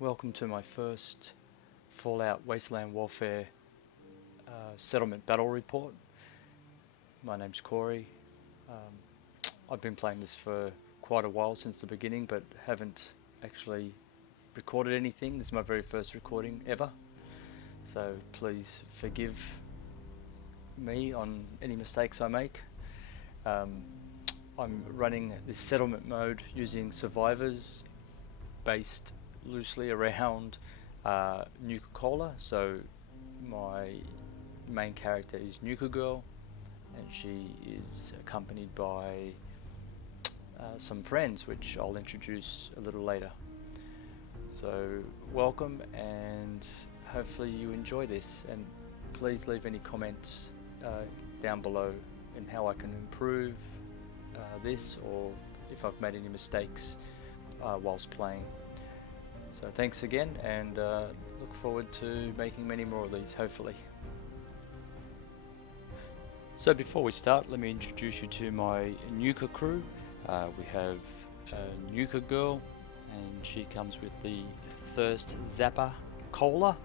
Welcome to my first Fallout Wasteland Warfare settlement battle report. My name's Corey. I've been playing this for quite a while, since the beginning, but haven't actually recorded anything. This is my very first recording ever, so please forgive me on any mistakes I make. I'm running this settlement mode using survivors based loosely around Nuka Cola. So my main character is Nuka Girl, and she is accompanied by some friends, which I'll introduce a little later. So welcome, and hopefully you enjoy this, and please leave any comments down below in how I can improve this, or if I've made any mistakes whilst playing. So thanks again, and look forward to making many more of these, hopefully. So before we start, let me introduce you to my Nuka crew. We have Nuka Girl, and she comes with the Thirst Zapper Cola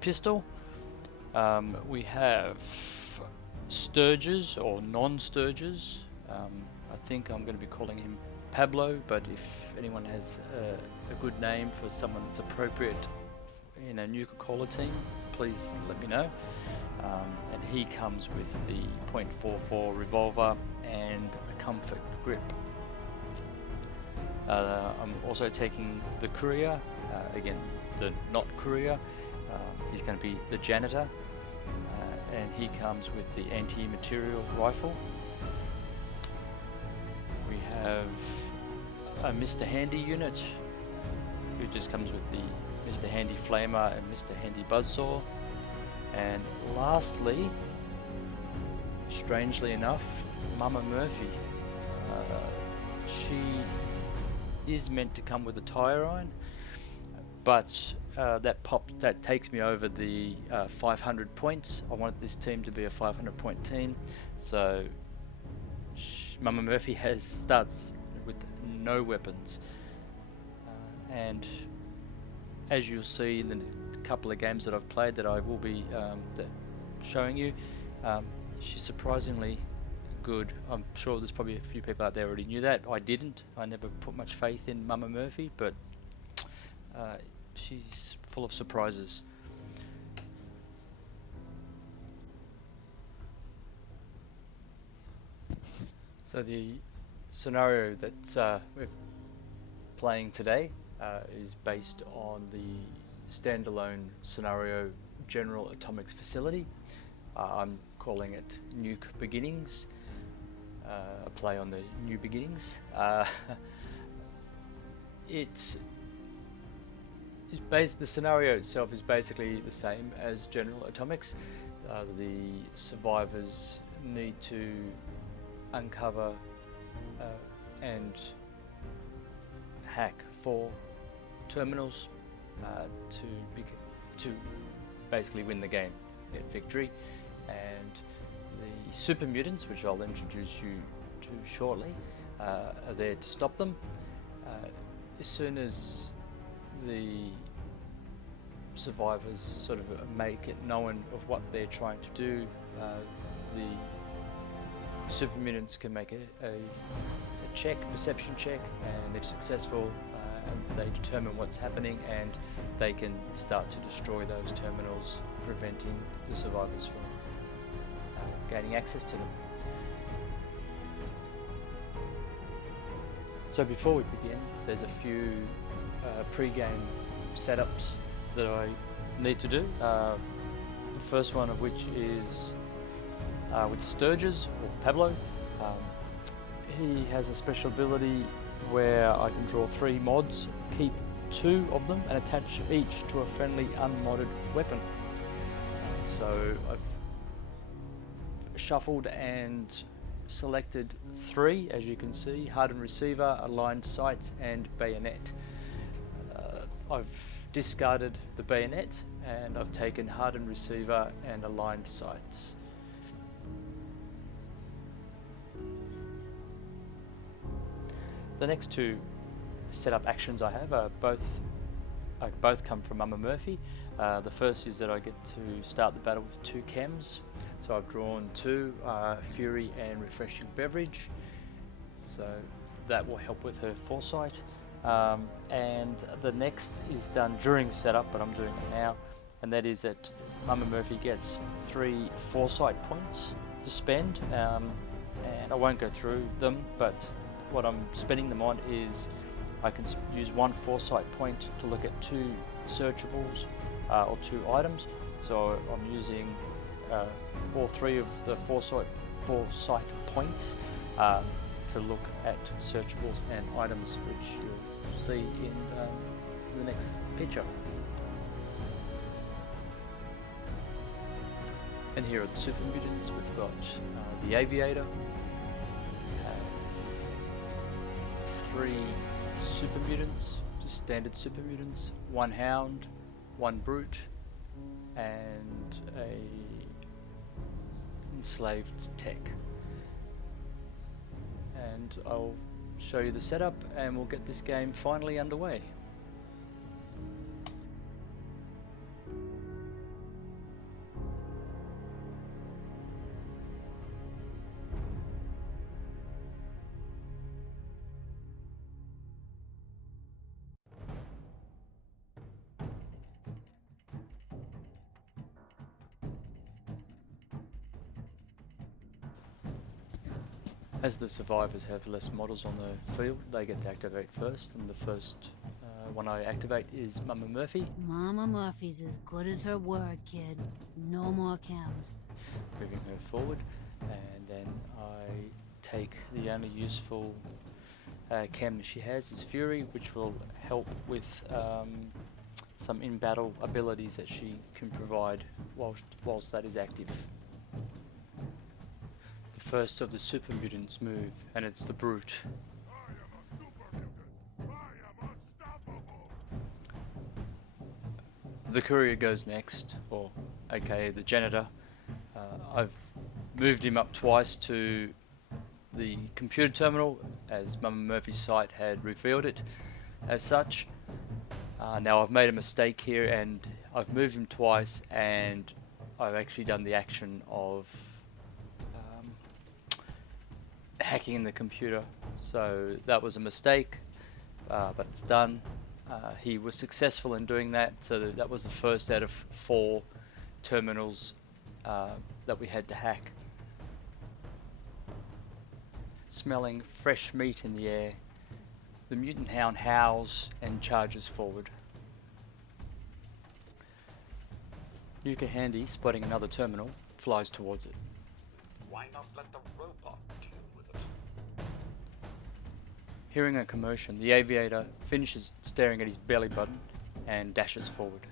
pistol. We have Sturges, or non-Sturges. I think I'm going to be calling him Pablo, but if anyone has a good name for someone that's appropriate in a Nuka Cola team, please let me know. And he comes with the .44 revolver and a comfort grip. I'm also taking the courier, again the not courier. He's going to be the janitor, and he comes with the anti-material rifle. We have a Mr. Handy unit, who just comes with the Mr. Handy Flamer and Mr. Handy Buzzsaw. And lastly, strangely enough, Mama Murphy. She is meant to come with a tire iron, but that takes me over the 500 points. I wanted this team to be a 500 point team, so Mama Murphy starts with no weapons, and as you'll see in the couple of games that I've played that I will be showing you, she's surprisingly good. I'm sure there's probably a few people out there already knew that. I didn't. I never put much faith in Mama Murphy, but she's full of surprises. So the scenario that we're playing today is based on the standalone scenario General Atomics Facility. I'm calling it Nuke Beginnings, a play on the New Beginnings. The scenario itself is basically the same as General Atomics. The survivors need to uncover and hack 4 terminals to basically win the game, get victory. And the super mutants, which I'll introduce you to shortly, are there to stop them. As soon as the survivors sort of make it known of what they're trying to do, the super mutants can make a perception check, and if successful, they determine what's happening, and they can start to destroy those terminals, preventing the survivors from gaining access to them. So before we begin, there's a few pre-game setups that I need to do. The first one of which is with Sturges, or Pablo. He has a special ability where I can draw 3 mods, keep 2 of them, and attach each to a friendly unmodded weapon. So I've shuffled and selected 3, as you can see: hardened receiver, aligned sights, and bayonet. I've discarded the bayonet, and I've taken hardened receiver and aligned sights. The next 2 setup actions I have are both both come from Mama Murphy. The first is that I get to start the battle with 2 chems. So I've drawn 2, Fury and Refreshing Beverage. So that will help with her foresight. And the next is done during setup, but I'm doing it now. And that is that Mama Murphy gets 3 foresight points to spend. And I won't go through them, but what I'm spending them on is I can use 1 foresight point to look at 2 searchables or 2 items. So I'm using all 3 of the foresight points to look at searchables and items, which you'll see in the next picture. And here are the super mutants. We've got the Aviator. We have 3 super mutants, just standard super mutants, 1 Hound, 1 Brute, and a enslaved tech. And I'll show you the setup and we'll get this game finally underway. As the survivors have less models on the field, they get to activate first, and the first one I activate is Mama Murphy. Mama Murphy's as good as her word, kid. No more chems. Moving her forward, and then I take the only useful chem she has is Fury, which will help with some in-battle abilities that she can provide whilst that is active. The first of the super mutants move, and it's the Brute. The Courier goes next, or aka the Janitor. I've moved him up twice to the computer terminal, as Mama Murphy's site had revealed it as such. Now I've made a mistake here, and I've moved him twice, and I've actually done the action of hacking the computer. So that was a mistake, but it's done. He was successful in doing that, so that was the first out of 4 terminals that we had to hack. Smelling fresh meat in the air, the mutant hound howls and charges forward. Nuka Handy, spotting another terminal, flies towards it. Why not let the robot deal with it? Hearing a commotion, the Aviator finishes staring at his belly button and dashes forward.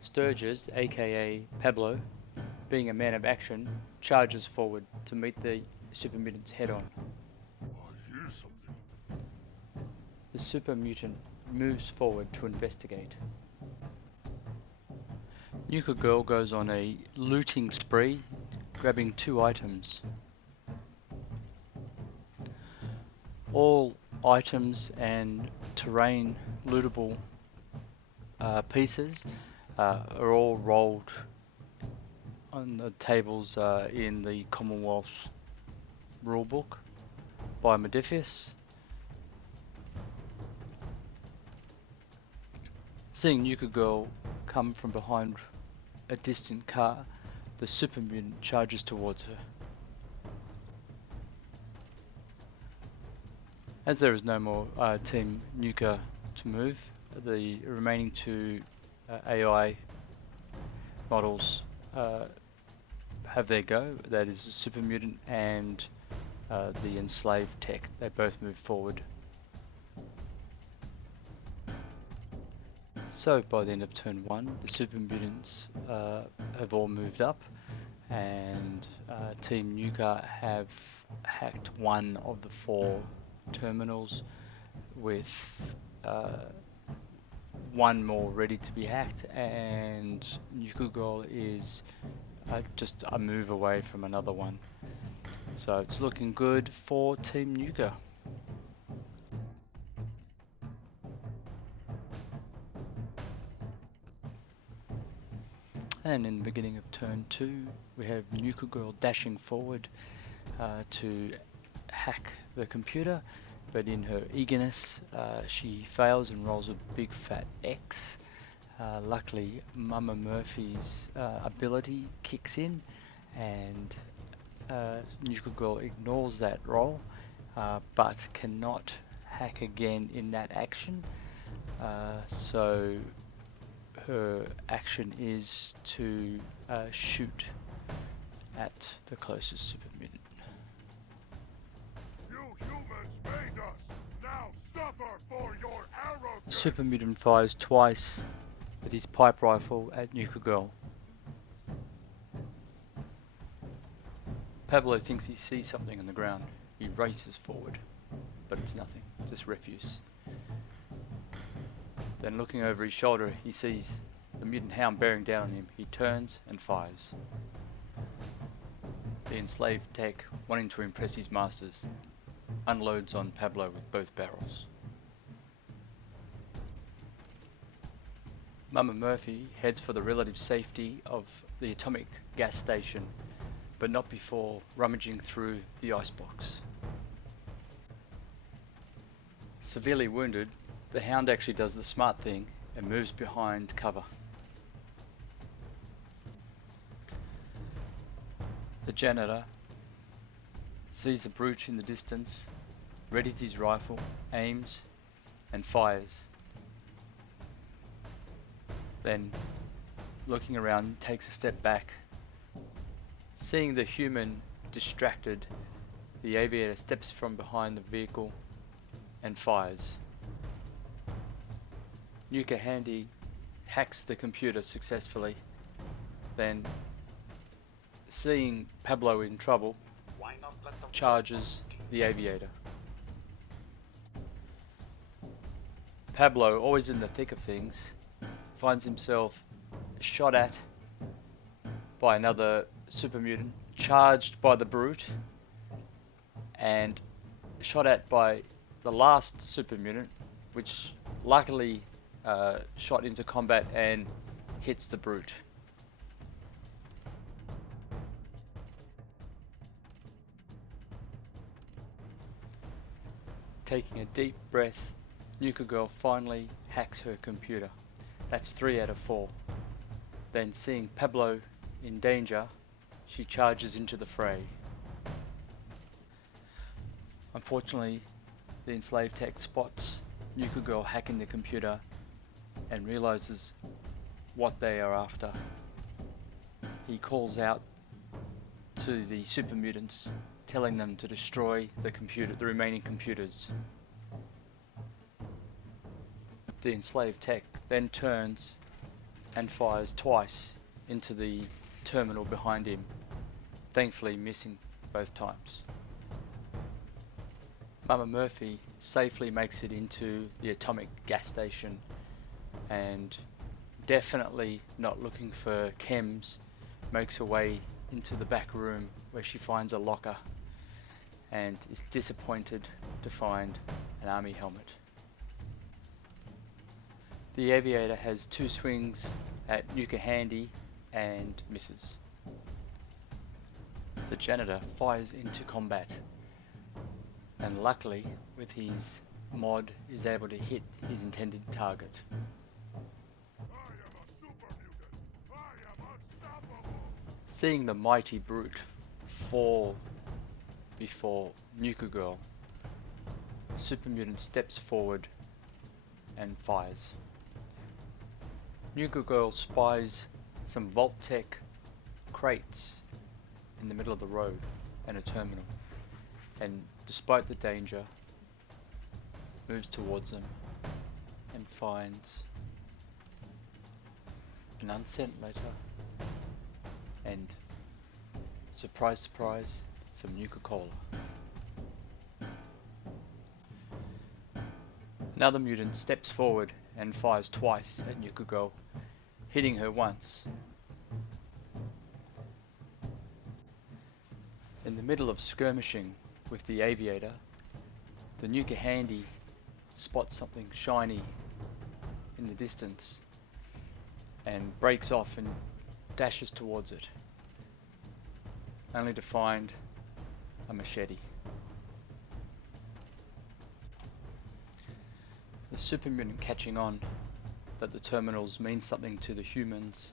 Sturgis, aka Pablo, being a man of action, charges forward to meet the super mutants head on. I hear something. The super mutant moves forward to investigate. Nuka Girl goes on a looting spree, grabbing 2 items. All items and terrain lootable pieces are all rolled on the tables in the Commonwealth rulebook by Modifius. Seeing Nuka Girl come from behind a distant car, the super mutant charges towards her. As there is no more Team Nuka to move, the remaining 2 AI models have their go. That is the super mutant and the enslaved tech. They both move forward. So by the end of turn 1, the super mutants have all moved up, and Team Nuka have hacked 1 of the 4 terminals, with 1 more ready to be hacked, and Nuka Girl is just a move away from another one. So it's looking good for Team Nuka. And in the beginning of turn 2, we have Nuka Girl dashing forward to hack the computer, but in her eagerness she fails and rolls a big fat X. Luckily, Mama Murphy's ability kicks in, and Nuka Girl ignores that roll, but cannot hack again in that action. So her action is to shoot at the closest super mutant. You humans made us! Now suffer for your arrogance! The super mutant fires twice with his pipe rifle at Nuka Girl. Pablo thinks he sees something on the ground. He races forward, but it's nothing, just refuse. Then looking over his shoulder, he sees the mutant hound bearing down on him. He turns and fires. The enslaved tech, wanting to impress his masters, unloads on Pablo with both barrels. Mama Murphy heads for the relative safety of the atomic gas station, but not before rummaging through the icebox. Severely wounded, the hound actually does the smart thing and moves behind cover. The janitor sees the brute in the distance, readies his rifle, aims, and fires. Then, looking around, takes a step back. Seeing the human distracted, the aviator steps from behind the vehicle and fires. Nuka Handy hacks the computer successfully. Then, seeing Pablo in trouble, Why not let the charges the aviator. Pablo, always in the thick of things, finds himself shot at by another super mutant, charged by the brute, and shot at by the last super mutant, which luckily shot into combat and hits the brute. Taking a deep breath, Nuka Girl finally hacks her computer. That's 3 out of 4. Then, seeing Pablo in danger, she charges into the fray. Unfortunately, the enslaved tech spots Nuka Girl hacking the computer and realizes what they are after. He calls out to the super mutants, telling them to destroy the remaining computers. The enslaved tech then turns and fires twice into the terminal behind him, thankfully missing both times. Mama Murphy safely makes it into the atomic gas station, and definitely not looking for chems, makes her way into the back room where she finds a locker and is disappointed to find an army helmet. The aviator has 2 swings at Nuka Handy and misses. The janitor fires into combat, and luckily with his mod is able to hit his intended target. I am a super mutant! I am unstoppable! Seeing the mighty brute fall before Nuka Girl, the super mutant steps forward and fires. Nuka Girl spies some Vault Tech crates in the middle of the road and a terminal, and despite the danger, moves towards them and finds an unsent letter and, surprise surprise, some Nuka Cola. Another mutant steps forward and fires twice at Nuka Girl, hitting her once. In the middle of skirmishing with the aviator, the Nuka Handy spots something shiny in the distance and breaks off and dashes towards it, only to find a machete. The super mutant, catching on that the terminals mean something to the humans,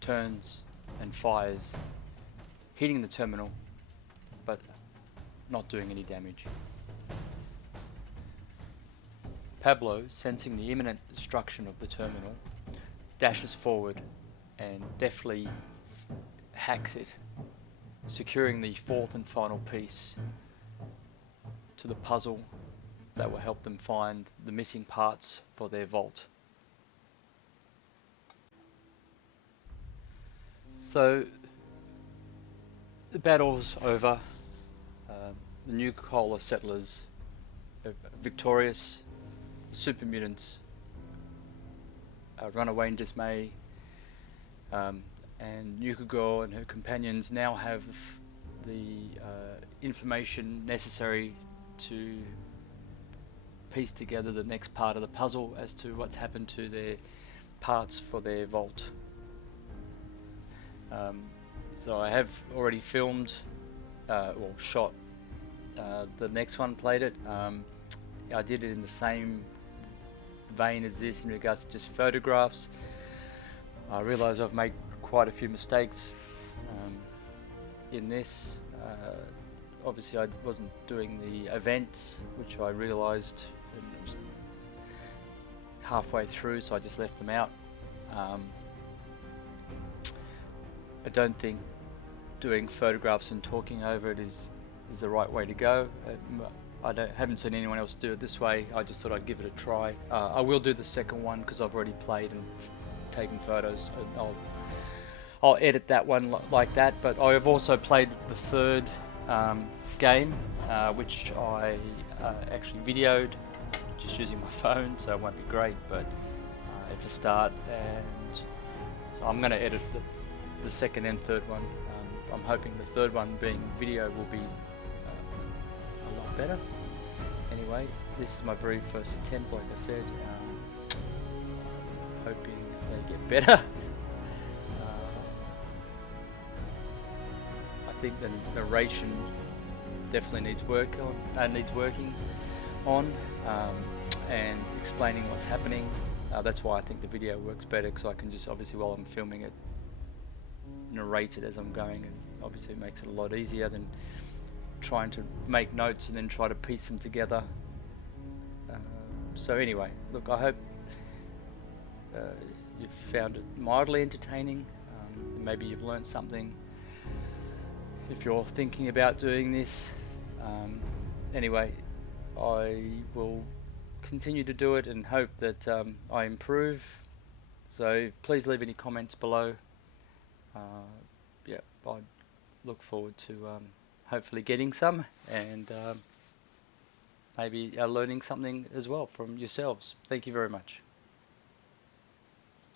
turns and fires, hitting the terminal but not doing any damage. Pablo, sensing the imminent destruction of the terminal, dashes forward and deftly hacks it, securing the fourth and final piece to the puzzle that will help them find the missing parts for their vault. So the battle's over. The Nuka settlers are victorious. The super mutants run away in dismay, and Nuka Girl and her companions now have the information necessary to piece together the next part of the puzzle as to what's happened to their parts for their vault. So I have already filmed or shot the next one, played it. I did it in the same vein as this in regards to just photographs. I realise I've made quite a few mistakes in this. Obviously I wasn't doing the events, which I realised halfway through, so I just left them out. I don't think doing photographs and talking over it is the right way to go. I haven't seen anyone else do it this way. I just thought I'd give it a try. I will do the second one because I've already played and taken photos. I'll edit that one like that. But I have also played the third game, which I actually videoed just using my phone, so it won't be great, but it's a start. And so I'm going to edit the second and third one. I'm hoping the third one, being video, will be a lot better. Anyway, this is my very first attempt, like I said. Hoping they get better. I think the narration definitely needs working on, and explaining what's happening. That's why I think the video works better, because I can just, obviously while I'm filming it, narrate it as I'm going, and obviously it makes it a lot easier than trying to make notes and then try to piece them together. So anyway, look, I hope you've found it mildly entertaining. Maybe you've learned something if you're thinking about doing this. Anyway, I will continue to do it and hope that I improve. So please leave any comments below. Yeah, I look forward to hopefully getting some, and maybe learning something as well from yourselves. Thank you very much.